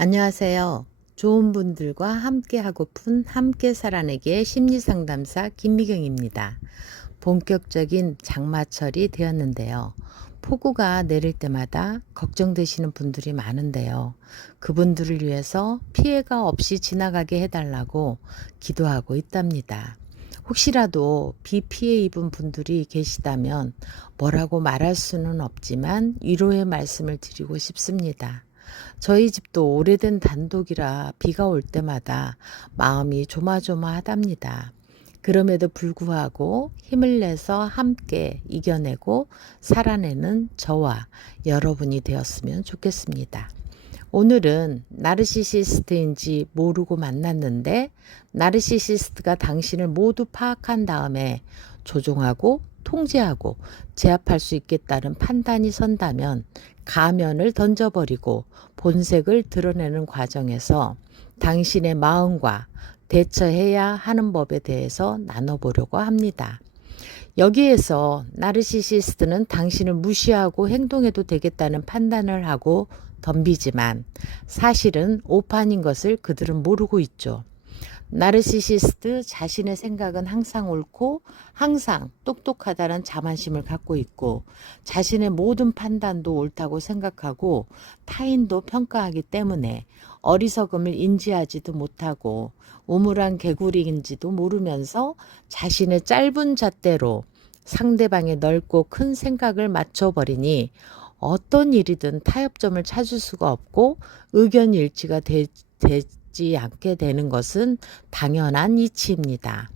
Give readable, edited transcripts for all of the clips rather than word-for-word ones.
안녕하세요. 좋은 분들과 함께 하고픈 함께 살아내기의 심리상담사 김미경입니다. 본격적인 장마철이 되었는데요. 폭우가 내릴 때마다 걱정되시는 분들이 많은데요. 그분들을 위해서 피해가 없이 지나가게 해달라고 기도하고 있답니다. 혹시라도 비 피해 입은 분들이 계시다면 뭐라고 말할 수는 없지만 위로의 말씀을 드리고 싶습니다. 저희 집도 오래된 단독이라 비가 올 때마다 마음이 조마조마하답니다. 그럼에도 불구하고 힘을 내서 함께 이겨내고 살아내는 저와 여러분이 되었으면 좋겠습니다. 오늘은 나르시시스트인지 모르고 만났는데 나르시시스트가 당신을 모두 파악한 다음에 조종하고 통제하고 제압할 수 있겠다는 판단이 선다면 가면을 던져버리고 본색을 드러내는 과정에서 당신의 마음과 대처해야 하는 법에 대해서 나눠보려고 합니다. 여기에서 나르시시스트는 당신을 무시하고 행동해도 되겠다는 판단을 하고 덤비지만 사실은 오판인 것을 그들은 모르고 있죠. 나르시시스트 자신의 생각은 항상 옳고 항상 똑똑하다는 자만심을 갖고 있고 자신의 모든 판단도 옳다고 생각하고 타인도 평가하기 때문에 어리석음을 인지하지도 못하고 우물한 개구리인지도 모르면서 자신의 짧은 잣대로 상대방의 넓고 큰 생각을 맞춰버리니 어떤 일이든 타협점을 찾을 수가 없고 의견 일치가 되지 않게 되는 것은 당연한 이치입니다.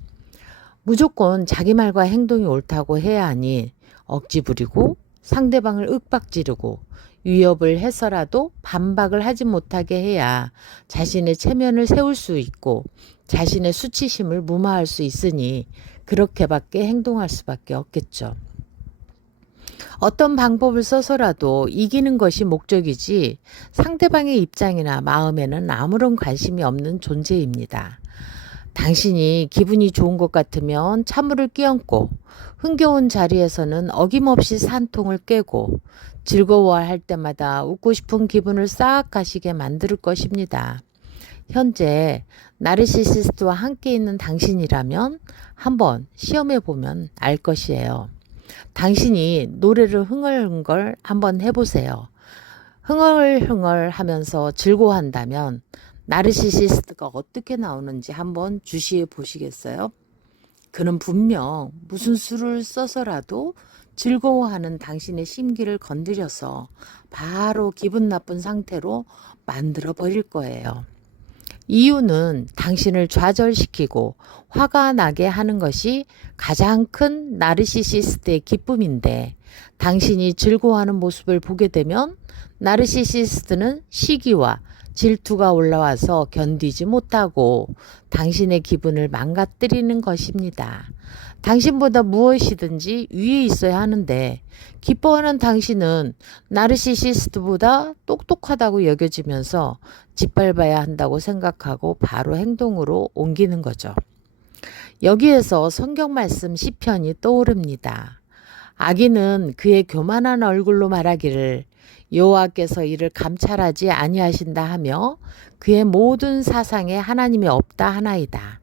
무조건 자기 말과 행동이 옳다고 해야 하니 억지 부리고 상대방을 윽박지르고 위협을 해서라도 반박을 하지 못하게 해야 자신의 체면을 세울 수 있고 자신의 수치심을 무마할 수 있으니 그렇게밖에 행동할 수밖에 없겠죠. 어떤 방법을 써서라도 이기는 것이 목적이지 상대방의 입장이나 마음에는 아무런 관심이 없는 존재입니다. 당신이 기분이 좋은 것 같으면 찬물을 끼얹고 흥겨운 자리에서는 어김없이 산통을 깨고 즐거워할 때마다 웃고 싶은 기분을 싹 가시게 만들 것입니다. 현재 나르시시스트와 함께 있는 당신이라면 한번 시험해 보면 알 것이에요. 당신이 노래를 흥얼흥얼 한번 해보세요. 흥얼흥얼 하면서 즐거워한다면 나르시시스트가 어떻게 나오는지 한번 주시해 보시겠어요? 그는 분명 무슨 수를 써서라도 즐거워하는 당신의 심기를 건드려서 바로 기분 나쁜 상태로 만들어 버릴 거예요. 이유는 당신을 좌절시키고 화가 나게 하는 것이 가장 큰 나르시시스트의 기쁨인데 당신이 즐거워하는 모습을 보게 되면 나르시시스트는 시기와 질투가 올라와서 견디지 못하고 당신의 기분을 망가뜨리는 것입니다. 당신보다 무엇이든지 위에 있어야 하는데 기뻐하는 당신은 나르시시스트보다 똑똑하다고 여겨지면서 짓밟아야 한다고 생각하고 바로 행동으로 옮기는 거죠. 여기에서 성경 말씀 시편이 떠오릅니다. 악인은 그의 교만한 얼굴로 말하기를 여호와께서 이를 감찰하지 아니하신다 하며 그의 모든 사상에 하나님이 없다 하나이다.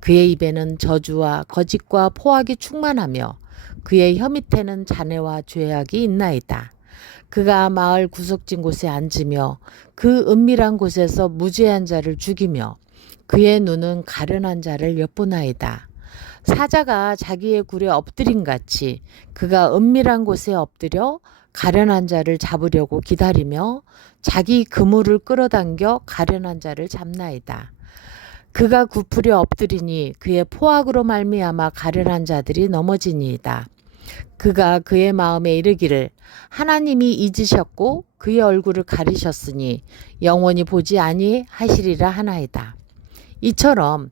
그의 입에는 저주와 거짓과 포악이 충만하며 그의 혀 밑에는 잔해와 죄악이 있나이다. 그가 마을 구석진 곳에 앉으며 그 은밀한 곳에서 무죄한 자를 죽이며 그의 눈은 가련한 자를 엿보나이다. 사자가 자기의 굴에 엎드린 같이 그가 은밀한 곳에 엎드려 가련한 자를 잡으려고 기다리며 자기 그물을 끌어당겨 가련한 자를 잡나이다. 그가 굽으려 엎드리니 그의 포악으로 말미암아 가련한 자들이 넘어지니이다. 그가 그의 마음에 이르기를 하나님이 잊으셨고 그의 얼굴을 가리셨으니 영원히 보지 아니하시리라 하나이다. 이처럼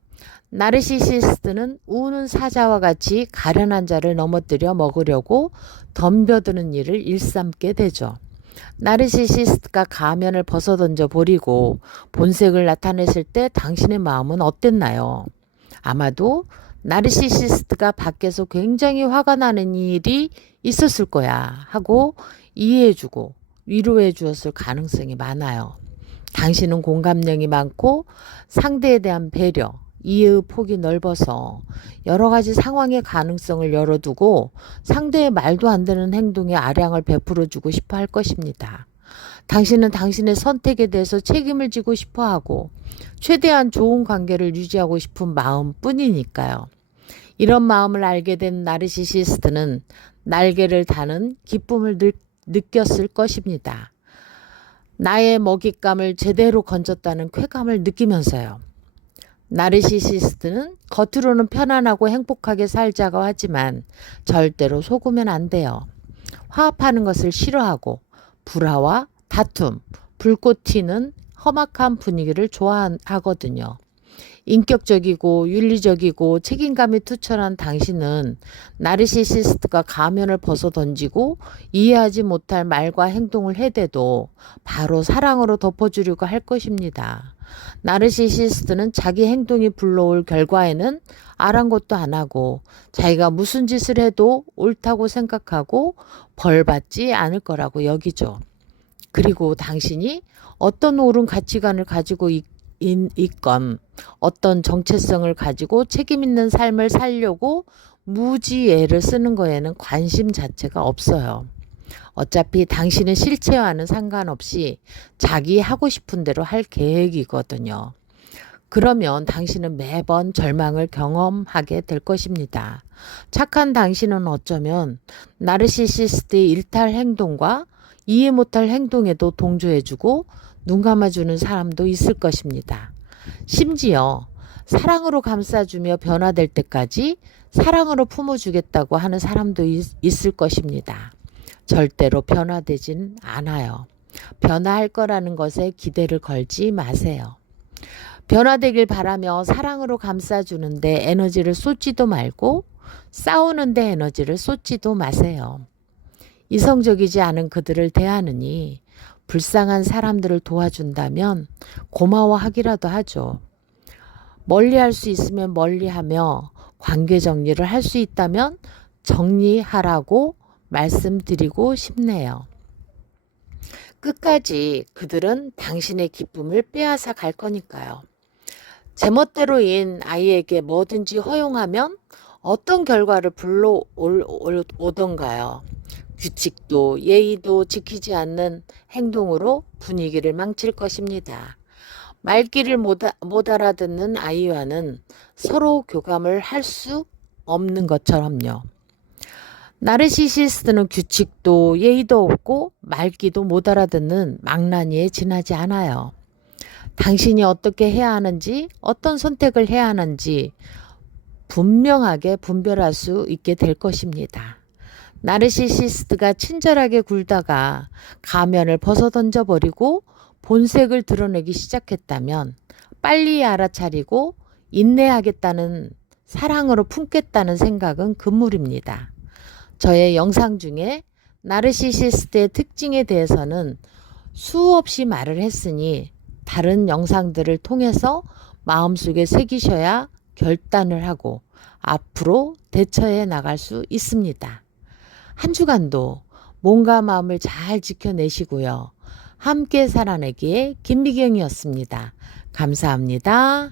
나르시시스트는 우는 사자와 같이 가련한 자를 넘어뜨려 먹으려고 덤벼드는 일을 일삼게 되죠. 나르시시스트가 가면을 벗어던져 버리고 본색을 나타냈을 때 당신의 마음은 어땠나요? 아마도 나르시시스트가 밖에서 굉장히 화가 나는 일이 있었을 거야 하고 이해해주고 위로해 주었을 가능성이 많아요. 당신은 공감력이 많고 상대에 대한 배려, 이해의 폭이 넓어서 여러 가지 상황의 가능성을 열어두고 상대의 말도 안 되는 행동에 아량을 베풀어주고 싶어 할 것입니다. 당신은 당신의 선택에 대해서 책임을 지고 싶어 하고 최대한 좋은 관계를 유지하고 싶은 마음뿐이니까요. 이런 마음을 알게 된 나르시시스트는 날개를 다는 기쁨을 느꼈을 것입니다. 나의 먹잇감을 제대로 건졌다는 쾌감을 느끼면서요. 나르시시스트는 겉으로는 편안하고 행복하게 살자고 하지만 절대로 속으면 안 돼요. 화합하는 것을 싫어하고 불화와 다툼, 불꽃 튀는 험악한 분위기를 좋아하거든요. 인격적이고 윤리적이고 책임감이 투철한 당신은 나르시시스트가 가면을 벗어던지고 이해하지 못할 말과 행동을 해대도 바로 사랑으로 덮어주려고 할 것입니다. 나르시시스트는 자기 행동이 불러올 결과에는 아랑곳도 안 하고 자기가 무슨 짓을 해도 옳다고 생각하고 벌 받지 않을 거라고 여기죠. 그리고 당신이 어떤 옳은 가치관을 가지고 있건 어떤 정체성을 가지고 책임 있는 삶을 살려고 무지애를 쓰는 거에는 관심 자체가 없어요. 어차피 당신의 실체와는 상관없이 자기 하고 싶은 대로 할 계획이거든요. 그러면 당신은 매번 절망을 경험하게 될 것입니다. 착한 당신은 어쩌면 나르시시스트의 일탈 행동과 이해 못할 행동에도 동조해주고 눈 감아주는 사람도 있을 것입니다. 심지어 사랑으로 감싸주며 변화될 때까지 사랑으로 품어주겠다고 하는 사람도 있을 것입니다. 절대로 변화되진 않아요. 변화할 거라는 것에 기대를 걸지 마세요. 변화되길 바라며 사랑으로 감싸주는데 에너지를 쏟지도 말고 싸우는데 에너지를 쏟지도 마세요. 이성적이지 않은 그들을 대하느니 불쌍한 사람들을 도와준다면 고마워하기라도 하죠. 멀리할 수 있으면 멀리하며 관계 정리를 할 수 있다면 정리하라고 말씀드리고 싶네요. 끝까지 그들은 당신의 기쁨을 빼앗아 갈 거니까요. 제멋대로인 아이에게 뭐든지 허용하면 어떤 결과를 불러오던가요. 규칙도 예의도 지키지 않는 행동으로 분위기를 망칠 것입니다. 말귀를 못 알아듣는 아이와는 서로 교감을 할 수 없는 것처럼요. 나르시시스트는 규칙도 예의도 없고 말귀도 못 알아듣는 망나니에 지나지 않아요. 당신이 어떻게 해야 하는지 어떤 선택을 해야 하는지 분명하게 분별할 수 있게 될 것입니다. 나르시시스트가 친절하게 굴다가 가면을 벗어던져버리고 본색을 드러내기 시작했다면 빨리 알아차리고 인내하겠다는 사랑으로 품겠다는 생각은 금물입니다. 저의 영상 중에 나르시시스트의 특징에 대해서는 수없이 말을 했으니 다른 영상들을 통해서 마음속에 새기셔야 결단을 하고 앞으로 대처해 나갈 수 있습니다. 한 주간도 몸과 마음을 잘 지켜내시고요. 함께 살아내기에 김미경이었습니다. 감사합니다.